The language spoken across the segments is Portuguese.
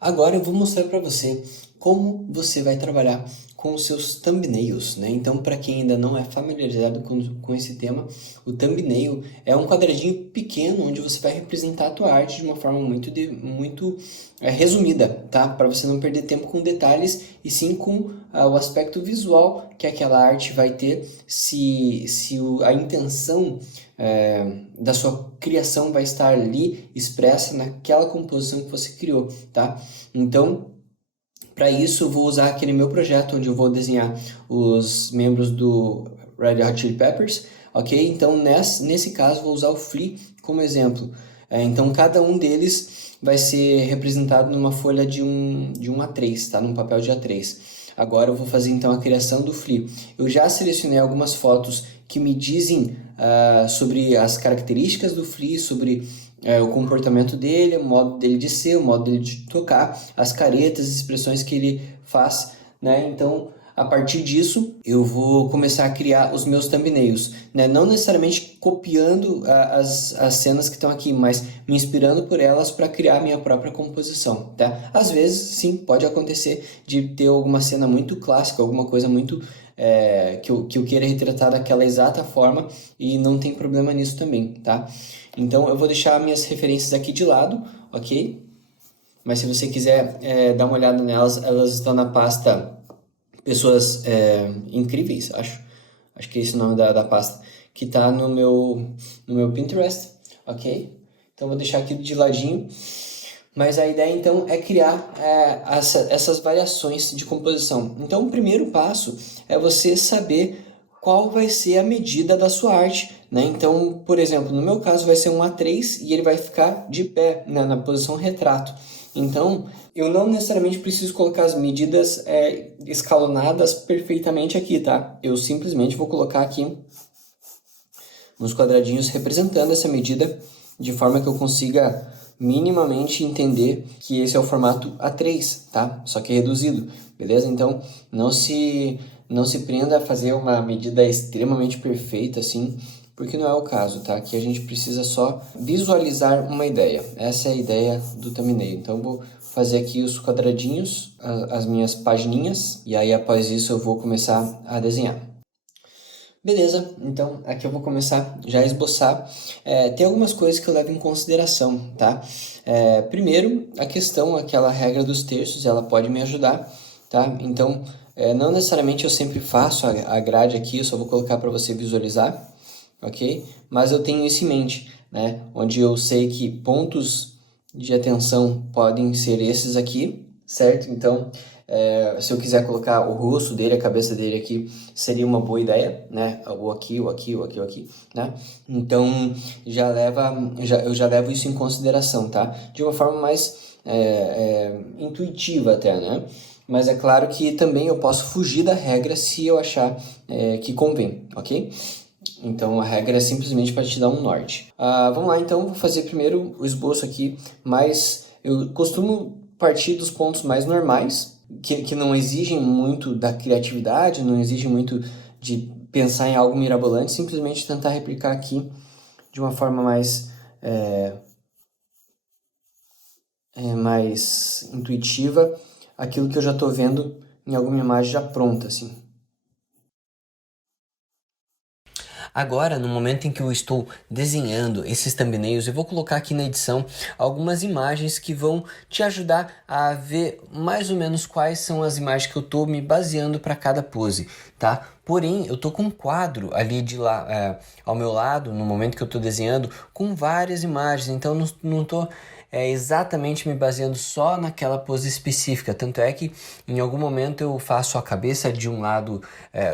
Agora eu vou mostrar para você como você vai trabalhar com os seus thumbnails, né? Então, para quem ainda não é familiarizado com esse tema, o thumbnail é um quadradinho pequeno onde você vai representar a tua arte de uma forma muito resumida, tá? Para você não perder tempo com detalhes e sim com o aspecto visual que aquela arte vai ter, se a intenção da sua criação vai estar ali expressa naquela composição que você criou, tá? Então, para isso, eu vou usar aquele meu projeto onde eu vou desenhar os membros do Red Hot Chili Peppers, ok? Então, nesse caso, vou usar o Flea como exemplo. Então, cada um deles vai ser representado numa folha de um A3, tá? Num papel de A3. Agora eu vou fazer então a criação do Flea. Eu já selecionei algumas fotos que me dizem sobre as características do Flea, sobre o comportamento dele, o modo dele de ser, o modo dele de tocar, as caretas, as expressões que ele faz, né? Então, a partir disso, eu vou começar a criar os meus thumbnails, né? Não necessariamente copiando as cenas que estão aqui, mas me inspirando por elas para criar a minha própria composição, tá? Às vezes, sim, pode acontecer de ter alguma cena muito clássica, alguma coisa muito que eu queira retratar daquela exata forma e não tem problema nisso também, tá? Então eu vou deixar minhas referências aqui de lado, ok? Mas se você quiser dar uma olhada nelas, elas estão na pasta Pessoas Incríveis, acho. Acho que é esse o nome da pasta. Que está no meu Pinterest, ok? Então eu vou deixar aqui de ladinho. Mas a ideia então é criar essas variações de composição. Então o primeiro passo é você saber qual vai ser a medida da sua arte, né? Então, por exemplo, no meu caso vai ser um A3 e ele vai ficar de pé, né, na posição retrato. Então, eu não necessariamente preciso colocar as medidas escalonadas perfeitamente aqui, tá? Eu simplesmente vou colocar aqui uns quadradinhos representando essa medida de forma que eu consiga minimamente entender que esse é o formato A3, tá? Só que reduzido, beleza? Então, não se prenda a fazer uma medida extremamente perfeita assim, porque não é o caso, tá? Aqui a gente precisa só visualizar uma ideia. Essa é a ideia do thumbnail. Então, eu vou fazer aqui os quadradinhos, as minhas pagininhas, e aí após isso eu vou começar a desenhar. Beleza, então aqui eu vou começar já a esboçar. Tem algumas coisas que eu levo em consideração, tá? Primeiro, a questão, aquela regra dos terços, ela pode me ajudar, tá? Então, não necessariamente eu sempre faço a grade aqui, eu só vou colocar para você visualizar, ok? Mas eu tenho isso em mente, né? Onde eu sei que pontos de atenção podem ser esses aqui, certo? Então, se eu quiser colocar o rosto dele, a cabeça dele aqui, seria uma boa ideia, né? Ou aqui, ou aqui, ou aqui, ou aqui, né? Então, eu já levo isso em consideração, tá? De uma forma mais intuitiva até, né? Mas é claro que também eu posso fugir da regra se eu achar que convém, ok? Então a regra é simplesmente para te dar um norte. Vamos lá, então vou fazer primeiro o esboço aqui, mas eu costumo partir dos pontos mais normais, que não exigem muito da criatividade, não exigem muito de pensar em algo mirabolante, simplesmente tentar replicar aqui de uma forma mais intuitiva aquilo que eu já estou vendo em alguma imagem já pronta, assim. Agora, no momento em que eu estou desenhando esses thumbnails, eu vou colocar aqui na edição algumas imagens que vão te ajudar a ver mais ou menos quais são as imagens que eu estou me baseando para cada pose, tá? Porém, eu estou com um quadro ali ao meu lado, no momento que eu estou desenhando, com várias imagens, então não estou exatamente me baseando só naquela pose específica. Tanto é que em algum momento eu faço a cabeça de um lado,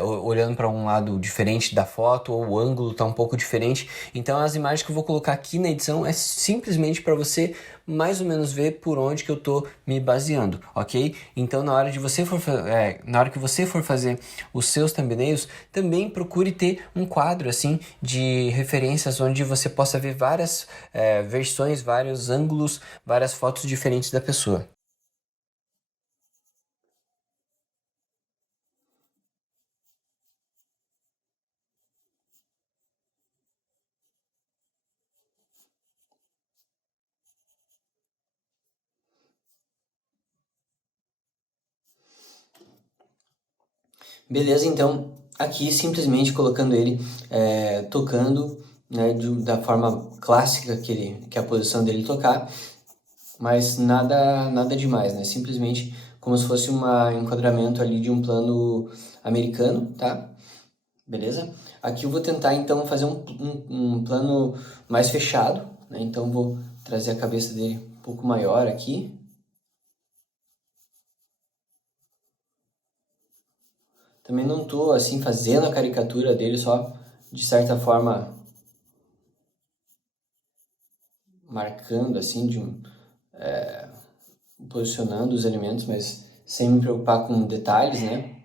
olhando para um lado diferente da foto, ou o ângulo está um pouco diferente. Então as imagens que eu vou colocar aqui na edição é simplesmente para você mais ou menos ver por onde que eu estou me baseando, ok? Então na hora que você for fazer os seus thumbnails, também procure ter um quadro assim de referências onde você possa ver várias versões, vários ângulos, várias fotos diferentes da pessoa. Beleza, então aqui simplesmente colocando ele tocando, né, da forma clássica que é a posição dele tocar, mas nada demais, né? Simplesmente como se fosse um enquadramento ali de um plano americano, tá? Beleza? Aqui eu vou tentar então fazer um plano mais fechado, né? Então vou trazer a cabeça dele um pouco maior aqui. Também não tô assim fazendo a caricatura dele, só de certa forma marcando assim, posicionando os elementos, mas sem me preocupar com detalhes, né?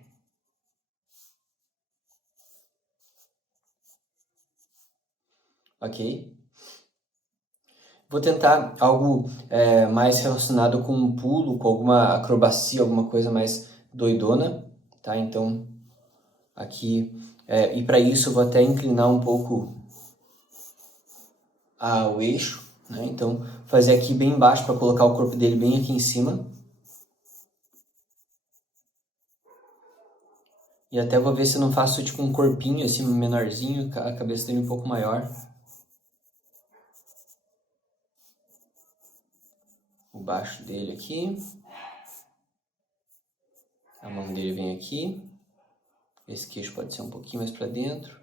Ok? Vou tentar algo mais relacionado com um pulo, com alguma acrobacia, alguma coisa mais doidona, tá? Então, aqui, e para isso eu vou até inclinar um pouco o eixo, né? Então, fazer aqui bem embaixo para colocar o corpo dele bem aqui em cima. E até vou ver se eu não faço tipo um corpinho assim menorzinho, a cabeça dele um pouco maior. O baixo dele aqui. A mão dele vem aqui. Esse queixo pode ser um pouquinho mais para dentro.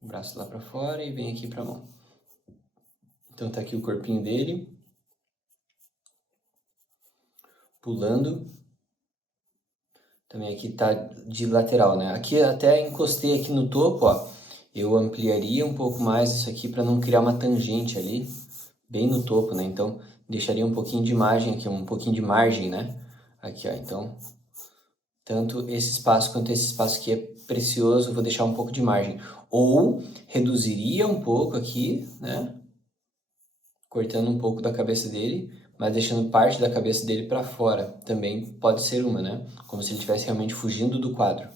O braço lá para fora e vem aqui para a mão. Então tá aqui o corpinho dele. Pulando. Também aqui tá de lateral, né? Aqui até encostei aqui no topo, ó. Eu ampliaria um pouco mais isso aqui para não criar uma tangente ali, bem no topo, né? Então deixaria um pouquinho de margem aqui, um pouquinho de margem, né? Aqui, ó. Então, tanto esse espaço quanto esse espaço aqui é precioso, eu vou deixar um pouco de margem. Ou reduziria um pouco aqui, né? Cortando um pouco da cabeça dele, mas deixando parte da cabeça dele para fora. Também pode ser uma, né? Como se ele estivesse realmente fugindo do quadro.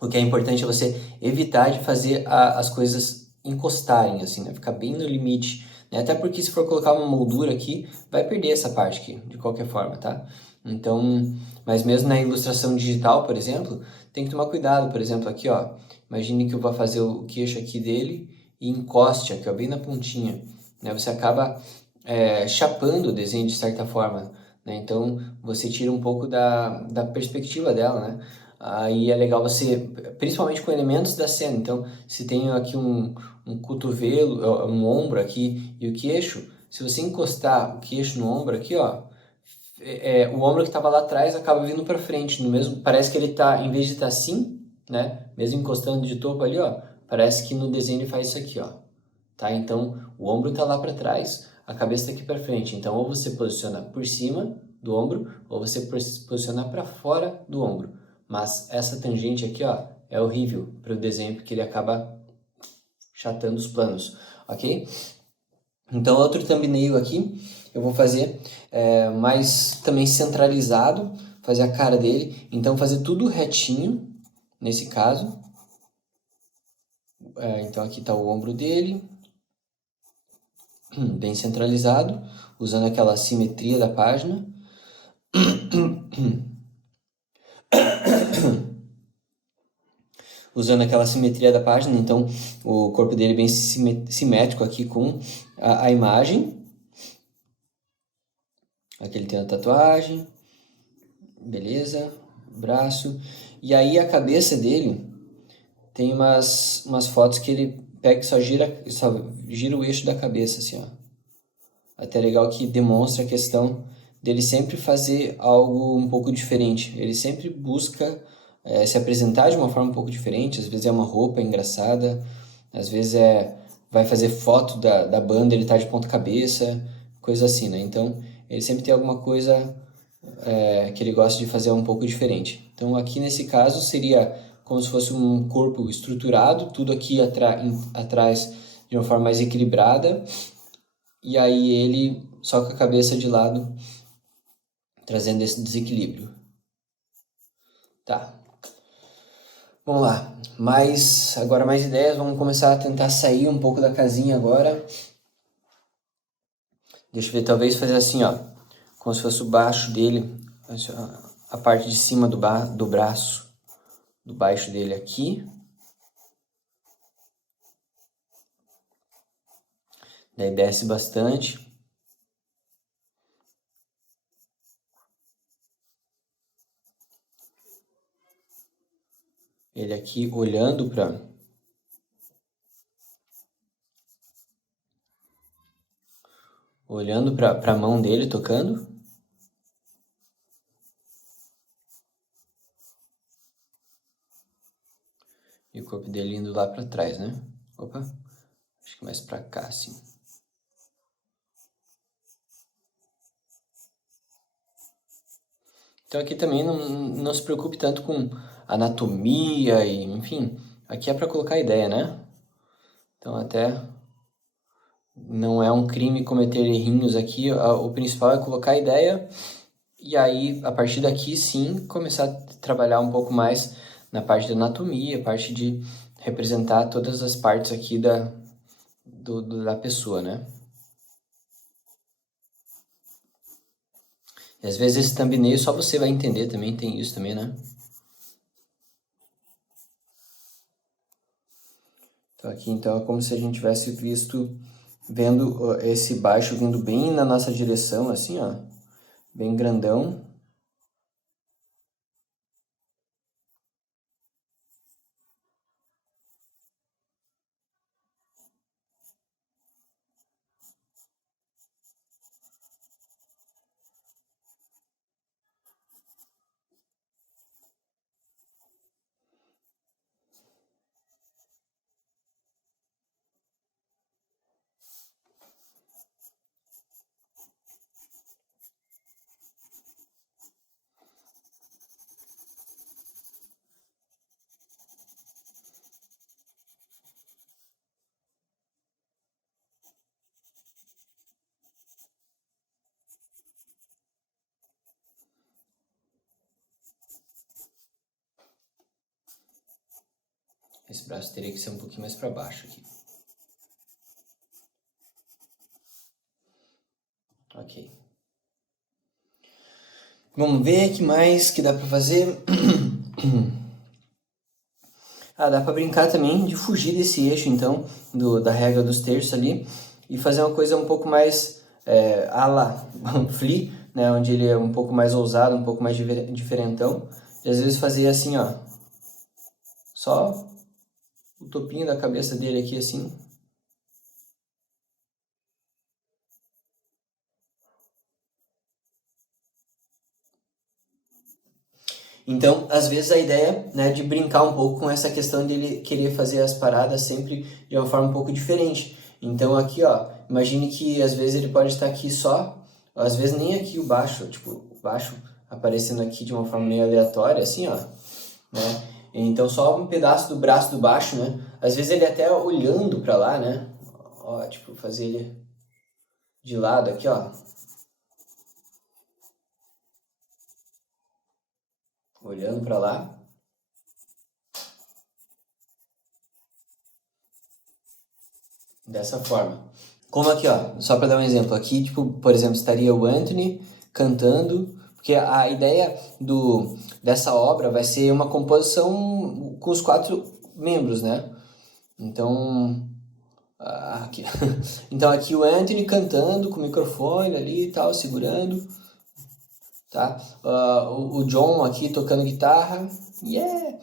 O que é importante é você evitar de fazer as coisas encostarem, assim, né? Ficar bem no limite, né? Até porque se for colocar uma moldura aqui, vai perder essa parte aqui, de qualquer forma, tá? Então, mas mesmo na ilustração digital, por exemplo, tem que tomar cuidado, por exemplo, aqui, ó. Imagine que eu vou fazer o queixo aqui dele e encoste aqui, ó, bem na pontinha, né? Você acaba chapando o desenho de certa forma, né? Então, você tira um pouco da perspectiva dela, né? Aí é legal você, principalmente com elementos da cena. Então, se tem aqui um cotovelo, um ombro aqui e o queixo, se você encostar o queixo no ombro aqui, ó, o ombro que estava lá atrás acaba vindo para frente, no mesmo, parece que ele tá, em vez de estar assim, né, mesmo encostando de topo ali, ó, parece que no desenho ele faz isso aqui, ó, tá? Então, o ombro tá lá para trás, a cabeça tá aqui para frente. Então, ou você posiciona por cima do ombro, ou você posiciona para fora do ombro. Mas essa tangente aqui, ó, é horrível para o desenho porque ele acaba chatando os planos, ok? Então, outro thumbnail aqui, eu vou fazer mais também centralizado, fazer a cara dele. Então, fazer tudo retinho, nesse caso. Então, aqui está o ombro dele, bem centralizado, usando aquela simetria da página. Usando aquela simetria da página, então o corpo dele bem simétrico aqui com a imagem. Aqui ele tem a tatuagem, beleza, braço. E aí a cabeça dele tem umas fotos que ele pega e só gira o eixo da cabeça, assim, ó. Até legal que demonstra a questão dele sempre fazer algo um pouco diferente. Ele sempre busca se apresentar de uma forma um pouco diferente. Às vezes é uma roupa engraçada, às vezes vai fazer foto da banda, ele tá de ponta cabeça, coisa assim, né? Então, ele sempre tem alguma coisa que ele gosta de fazer um pouco diferente. Então, aqui nesse caso seria como se fosse um corpo estruturado, tudo aqui atrás de uma forma mais equilibrada, e aí ele só com a cabeça de lado, trazendo esse desequilíbrio. Tá. Vamos lá. Agora mais ideias, vamos começar a tentar sair um pouco da casinha agora. Deixa eu ver, talvez fazer assim, ó. Como se fosse o baixo dele, a parte de cima do braço, do baixo dele aqui. Daí desce bastante. Ele aqui olhando para a mão dele, tocando. E o corpo dele indo lá para trás, né? Opa, acho que mais para cá, assim. Então aqui também não se preocupe tanto com anatomia e, enfim, aqui é para colocar ideia, né? Então até não é um crime cometer errinhos aqui, o principal é colocar a ideia e aí a partir daqui sim começar a trabalhar um pouco mais na parte da anatomia, parte de representar todas as partes aqui da pessoa, né? E às vezes esse thumbnail só você vai entender também, tem isso também, né? Então aqui então é como se a gente tivesse vendo esse baixo vindo bem na nossa direção, assim, ó, bem grandão. Esse braço teria que ser um pouquinho mais para baixo aqui. Ok. Vamos ver o que mais que dá para fazer. Dá para brincar também de fugir desse eixo, então, da regra dos terços ali, e fazer uma coisa um pouco mais à la Flea, né, onde ele é um pouco mais ousado, um pouco mais diferentão. E às vezes fazer assim, ó, só o topinho da cabeça dele aqui assim. Então, às vezes a ideia, né, de brincar um pouco com essa questão de ele querer fazer as paradas sempre de uma forma um pouco diferente. Então aqui, ó, imagine que às vezes ele pode estar aqui só, às vezes nem aqui o baixo, tipo, o baixo aparecendo aqui de uma forma meio aleatória, assim, ó, né? Então só um pedaço do braço do baixo, né? Às vezes ele até olhando para lá, né? Ó, tipo, fazer ele de lado aqui, ó. Olhando para lá. Dessa forma. Como aqui, ó, só para dar um exemplo, aqui, tipo, por exemplo, estaria o Anthony cantando, porque a ideia dessa obra vai ser uma composição com os 4 membros, né? Então, aqui, então aqui o Anthony cantando com o microfone ali e tal, segurando, tá? O John aqui tocando guitarra, yeah!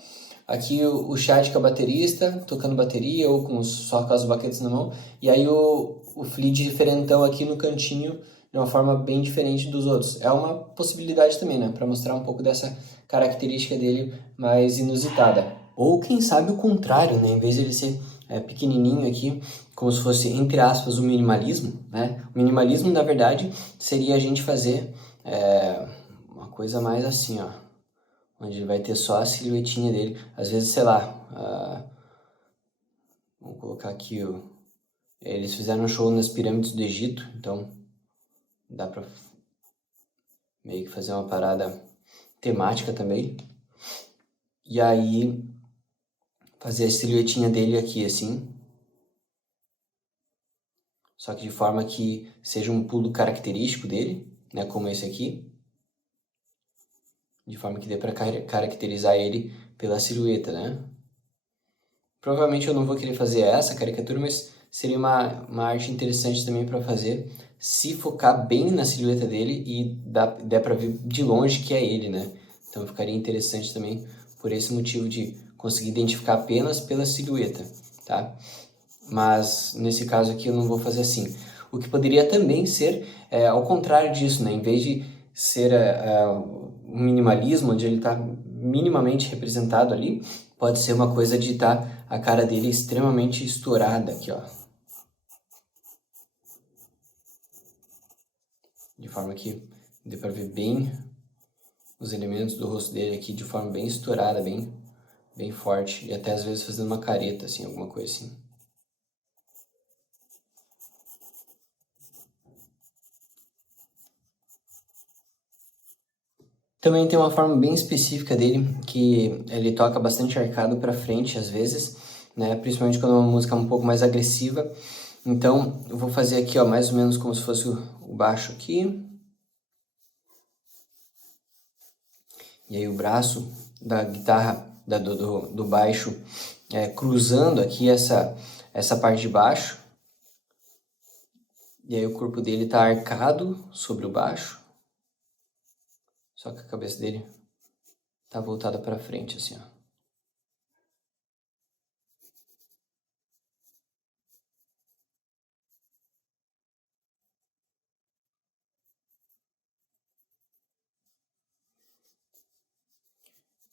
Aqui o Chad que é o baterista, tocando bateria ou só com as baquetas na mão. E aí o Flea diferentão aqui no cantinho, de uma forma bem diferente dos outros. É uma possibilidade também, né? Para mostrar um pouco dessa característica dele mais inusitada. Ou quem sabe o contrário, né? Em vez de ele ser pequenininho aqui, como se fosse, entre aspas, o minimalismo, né? O minimalismo, na verdade, seria a gente fazer uma coisa mais assim, ó, onde ele vai ter só a silhuetinha dele. Às vezes, sei lá, vamos colocar aqui, eles fizeram um show nas pirâmides do Egito, então dá pra meio que fazer uma parada temática também. E aí, fazer a silhuetinha dele aqui, assim. só que de forma que seja um pulo característico dele, né, como esse aqui, de forma que dê para caracterizar ele pela silhueta, né? Provavelmente eu não vou querer fazer essa caricatura, mas seria uma arte interessante também para fazer, se focar bem na silhueta dele e der para ver de longe que é ele, né? Então ficaria interessante também por esse motivo de conseguir identificar apenas pela silhueta, tá? Mas nesse caso aqui eu não vou fazer assim. O que poderia também ser ao contrário disso, né? Em vez de ser um minimalismo, onde ele está minimamente representado ali, pode ser uma coisa de estar a cara dele extremamente estourada aqui, ó. De forma que dê para ver bem os elementos do rosto dele aqui de forma bem estourada, bem forte. E até às vezes fazendo uma careta, assim, alguma coisa assim. Também tem uma forma bem específica dele, que ele toca bastante arcado para frente às vezes, né? Principalmente quando é uma música um pouco mais agressiva. Então, eu vou fazer aqui, ó, mais ou menos como se fosse o baixo aqui. E aí o braço da guitarra, do baixo, cruzando aqui essa parte de baixo. E aí o corpo dele tá arcado sobre o baixo. Só que a cabeça dele tá voltada para frente, assim, ó.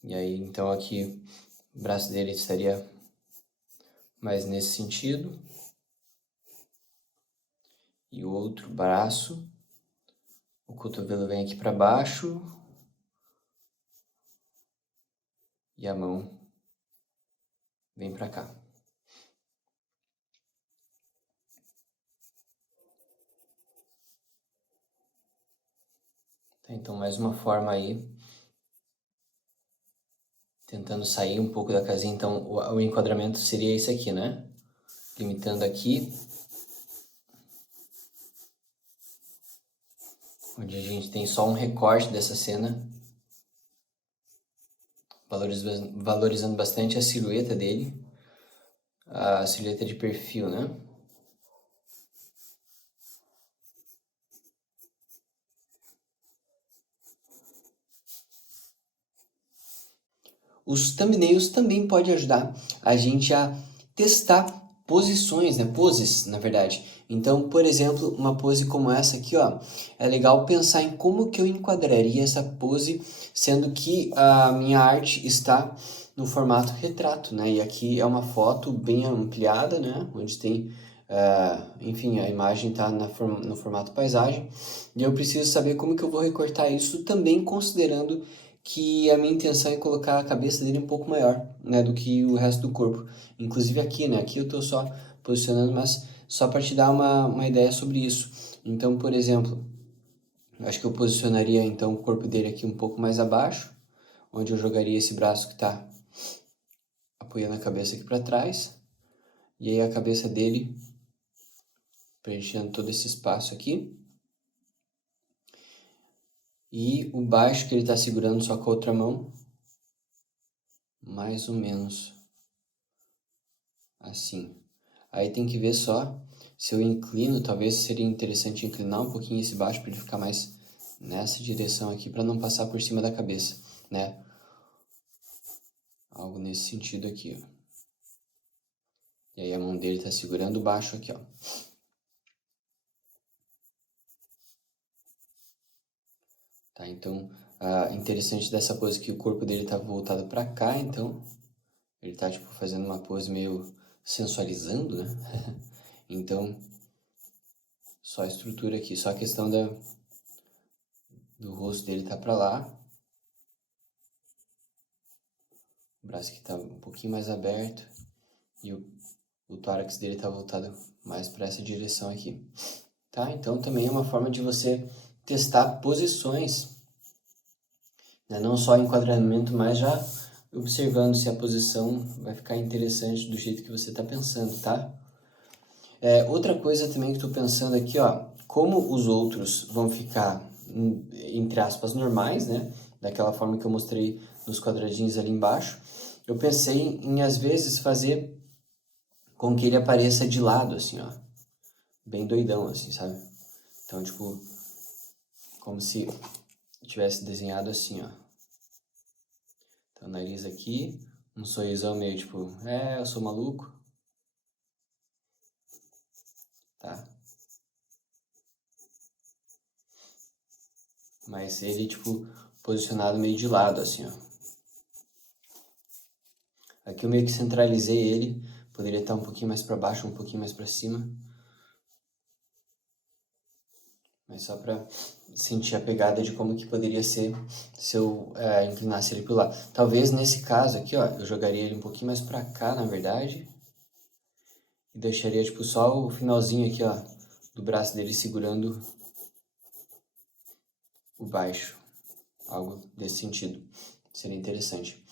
E aí, então aqui, o braço dele estaria mais nesse sentido. E o outro braço, o cotovelo vem aqui para baixo. E a mão vem para cá. Tá, então, mais uma forma aí, tentando sair um pouco da casinha. Então, o enquadramento seria esse aqui, né? Limitando aqui, onde a gente tem só um recorte dessa cena, valorizando bastante a silhueta dele, a silhueta de perfil, né? Os thumbnails também podem ajudar a gente a testar posições, né? Poses, na verdade. Então, por exemplo, uma pose como essa aqui, ó, é legal pensar em como que eu enquadraria essa pose, sendo que a minha arte está no formato retrato, né? E aqui é uma foto bem ampliada, né? Onde tem, enfim, a imagem está no formato paisagem. E eu preciso saber como que eu vou recortar isso também considerando que a minha intenção é colocar a cabeça dele um pouco maior, né, do que o resto do corpo. Inclusive aqui, né, aqui eu tô só posicionando, mas só para te dar uma ideia sobre isso. Então, por exemplo, eu acho que eu posicionaria então o corpo dele aqui um pouco mais abaixo, onde eu jogaria esse braço que está apoiando a cabeça aqui para trás, e aí a cabeça dele preenchendo todo esse espaço aqui. E o baixo que ele está segurando só com a outra mão, mais ou menos assim. Aí tem que ver só se eu inclino, talvez seria interessante inclinar um pouquinho esse baixo para ele ficar mais nessa direção aqui, para não passar por cima da cabeça, né? Algo nesse sentido aqui, ó. E aí a mão dele tá segurando o baixo aqui, ó. Tá, então, interessante dessa pose que o corpo dele tá voltado para cá, então ele tá tipo fazendo uma pose meio sensualizando, né? Então, só a estrutura aqui, só a questão do rosto dele tá para lá. O braço aqui tá um pouquinho mais aberto e o tórax dele tá voltado mais para essa direção aqui, tá? Então também é uma forma de você testar posições, né? Não só enquadramento, mas já observando se a posição vai ficar interessante do jeito que você está pensando, tá? Outra coisa também que estou pensando aqui, ó, como os outros vão ficar, entre aspas, normais, né? Daquela forma que eu mostrei nos quadradinhos ali embaixo, eu pensei em, às vezes, fazer com que ele apareça de lado, assim, ó. Bem doidão, assim, sabe? Então, tipo, como se tivesse desenhado assim, ó. Então, nariz aqui, um sorrisão meio tipo, eu sou maluco, tá? Mas ele, tipo, posicionado meio de lado, assim, ó. Aqui eu meio que centralizei ele, poderia estar um pouquinho mais para baixo, um pouquinho mais para cima. Mas só para sentir a pegada de como que poderia ser se eu inclinasse ele pro lado. Talvez nesse caso aqui, ó, eu jogaria ele um pouquinho mais para cá, na verdade. E deixaria, tipo, só o finalzinho aqui, ó, do braço dele segurando o baixo. Algo desse sentido. Seria interessante.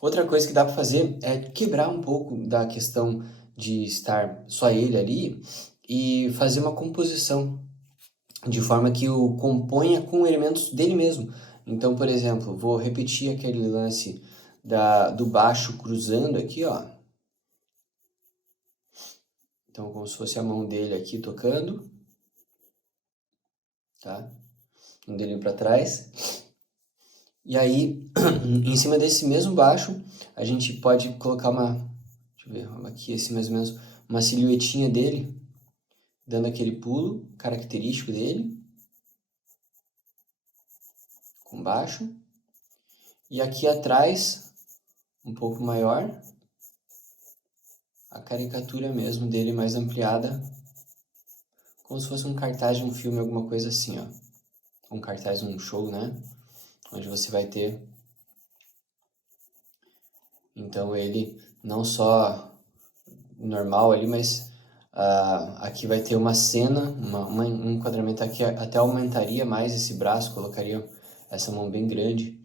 Outra coisa que dá para fazer é quebrar um pouco da questão de estar só ele ali e fazer uma composição de forma que o componha com elementos dele mesmo. Então, por exemplo, vou repetir aquele lance do baixo cruzando aqui, ó. Então, como se fosse a mão dele aqui tocando, tá? Um dedo para trás. E aí, em cima desse mesmo baixo, a gente pode colocar deixa eu ver, aqui assim mais ou menos, uma silhuetinha dele, dando aquele pulo característico dele, com baixo. E aqui atrás, um pouco maior, a caricatura mesmo dele mais ampliada, como se fosse um cartaz de um filme, alguma coisa assim, ó. Um cartaz de um show, né? Onde você vai ter, então, ele não só normal ali, mas aqui vai ter uma cena, um enquadramento aqui, até aumentaria mais esse braço, colocaria essa mão bem grande,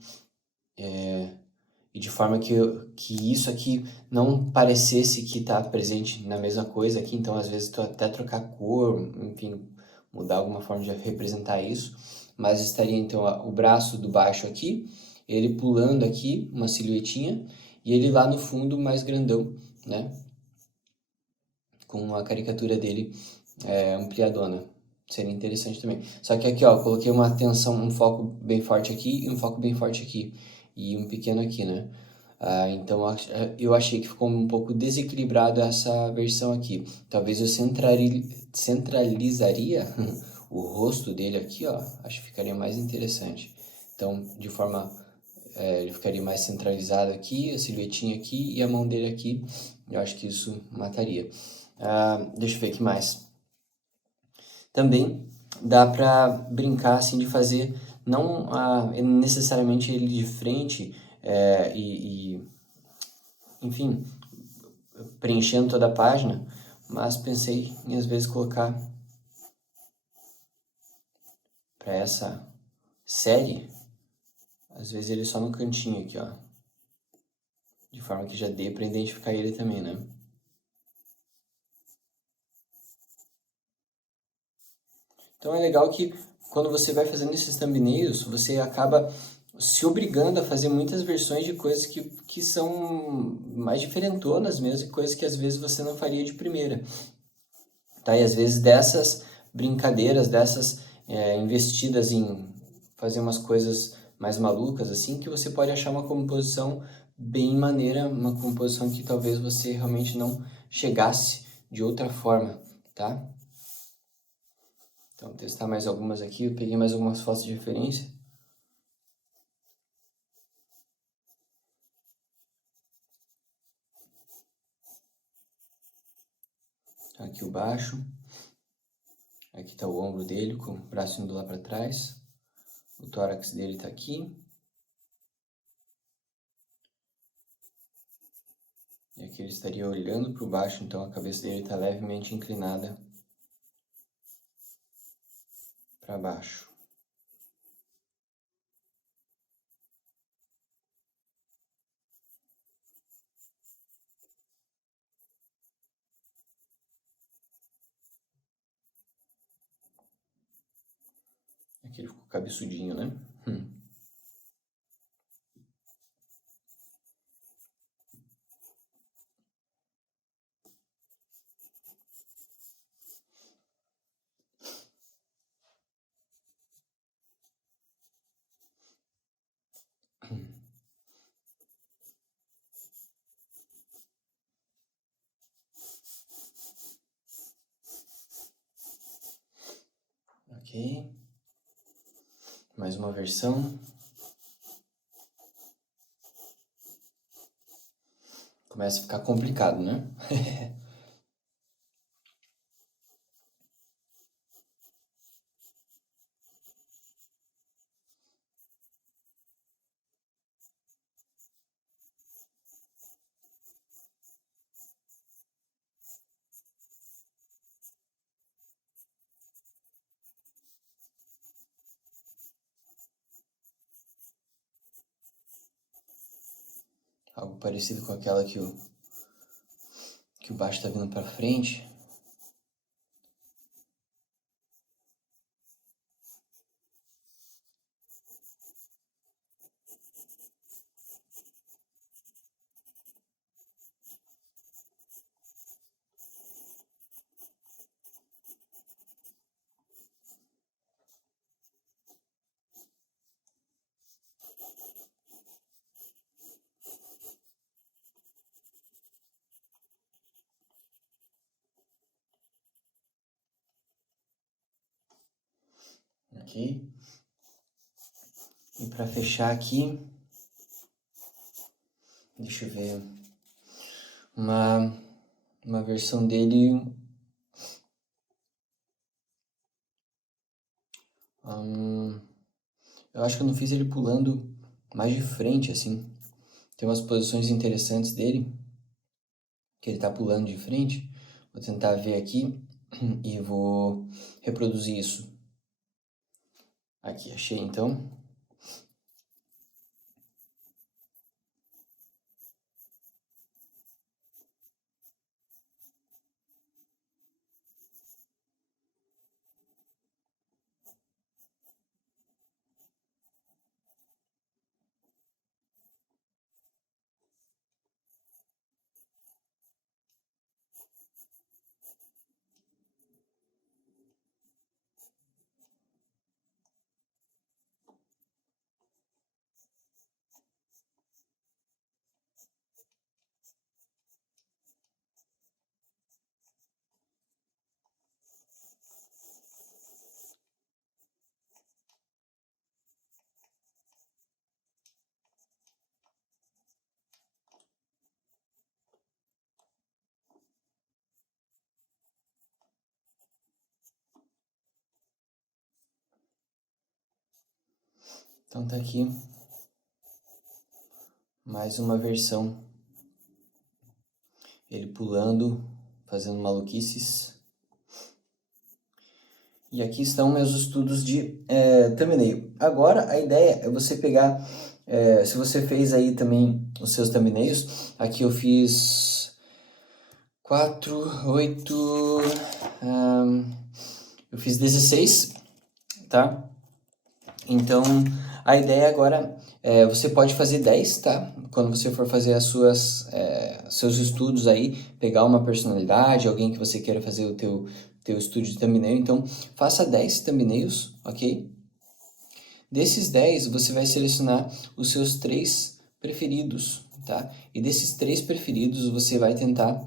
e de forma que isso aqui não parecesse que está presente na mesma coisa aqui, então às vezes tu até trocar cor, enfim, mudar alguma forma de representar isso, mas estaria então o braço do baixo aqui, ele pulando aqui, uma silhuetinha, e ele lá no fundo mais grandão, né? Com a caricatura dele ampliadona. Seria interessante também. Só que aqui, ó, coloquei uma atenção, um foco bem forte aqui e um foco bem forte aqui. E um pequeno aqui, né? Então, eu achei que ficou um pouco desequilibrado essa versão aqui. Talvez eu centralizaria o rosto dele aqui, ó. Acho que ficaria mais interessante. Então, de forma... ele ficaria mais centralizado aqui, a silhuetinha aqui e a mão dele aqui. Eu acho que isso mataria. Deixa eu ver o que mais. Também dá pra brincar assim de fazer não necessariamente ele de frente enfim, preenchendo toda a página, mas pensei em às vezes colocar para essa série, às vezes ele só no cantinho aqui, ó, de forma que já dê para identificar ele também, né? Então é legal que quando você vai fazendo esses thumbnails, você acaba se obrigando a fazer muitas versões de coisas que são mais diferentonas mesmo, e coisas que às vezes você não faria de primeira. Tá? E às vezes dessas brincadeiras, dessas investidas em fazer umas coisas mais malucas, assim, que você pode achar uma composição bem maneira, uma composição que talvez você realmente não chegasse de outra forma, tá? Então, vou testar mais algumas aqui. Eu peguei mais algumas fotos de referência. Então, aqui o baixo. Aqui está o ombro dele, com o braço indo lá para trás. O tórax dele está aqui. E aqui ele estaria olhando para o baixo, então a cabeça dele está levemente inclinada para baixo. Aqui ele ficou cabeçudinho, né? Ok. Mais uma versão. Começa a ficar complicado, né? Algo parecido com aquela que o baixo tá vindo pra frente. Ok? E para fechar aqui, deixa eu ver, uma versão dele, eu acho que eu não fiz ele pulando mais de frente, assim. Tem umas posições interessantes dele, que ele tá pulando de frente. Vou tentar ver aqui e vou reproduzir isso. Aqui, achei então. Então tá aqui mais uma versão. Ele pulando, fazendo maluquices. E aqui estão meus estudos de thumbnail. Agora a ideia é você pegar, se você fez aí também os seus thumbnails, aqui eu fiz 4, 8, eu fiz 16, tá? Então a ideia agora você pode fazer 10, tá? Quando você for fazer seus estudos aí, pegar uma personalidade, alguém que você queira fazer o teu estúdio de thumbnail, então faça 10 thumbnails, ok? Desses 10, você vai selecionar os seus 3 preferidos, tá? E desses 3 preferidos, você vai tentar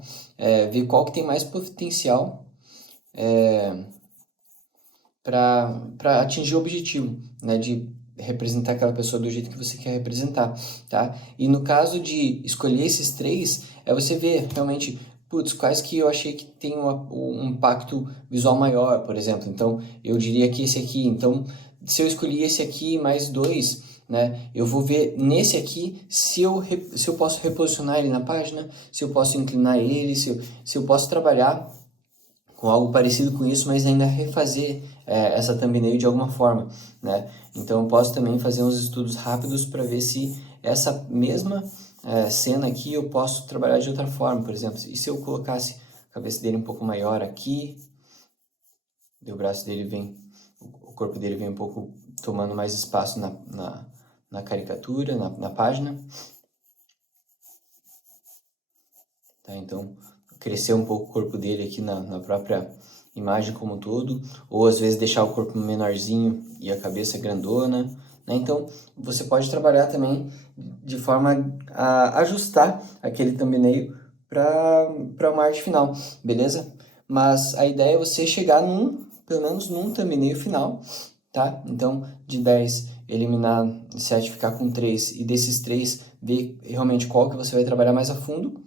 ver qual que tem mais potencial para atingir o objetivo, né? De representar aquela pessoa do jeito que você quer representar, tá? E no caso de escolher esses 3, é você ver realmente, putz, quais que eu achei que tem um impacto visual maior, por exemplo. Então, eu diria que esse aqui. Então, se eu escolhi esse aqui mais 2, né? Eu vou ver nesse aqui se eu posso reposicionar ele na página, se eu posso inclinar ele, se eu posso trabalhar com algo parecido com isso, mas ainda refazer essa thumbnail de alguma forma, né? Então eu posso também fazer uns estudos rápidos para ver se essa mesma cena aqui eu posso trabalhar de outra forma, por exemplo. E se eu colocasse a cabeça dele um pouco maior aqui, o braço dele vem o corpo dele vem um pouco tomando mais espaço na caricatura, na página. Tá? Então, crescer um pouco o corpo dele aqui na própria imagem como um todo, ou às vezes deixar o corpo menorzinho e a cabeça grandona, né? Então, você pode trabalhar também de forma a ajustar aquele thumbnail para uma arte final, beleza? Mas a ideia é você chegar pelo menos num thumbnail final, tá? Então, de 10, eliminar 7, ficar com 3, e desses 3, ver realmente qual que você vai trabalhar mais a fundo,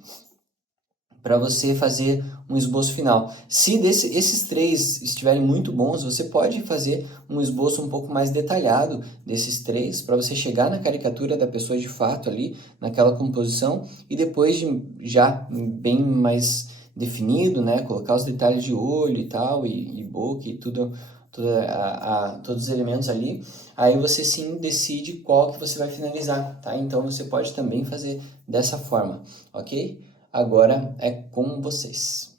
para você fazer um esboço final. Se esses 3 estiverem muito bons, você pode fazer um esboço um pouco mais detalhado desses 3, para você chegar na caricatura da pessoa de fato ali, naquela composição, e depois já bem mais definido, né, colocar os detalhes de olho e tal, e boca e tudo, todos os elementos ali, aí você sim decide qual que você vai finalizar, tá? Então você pode também fazer dessa forma, ok? Agora é com vocês.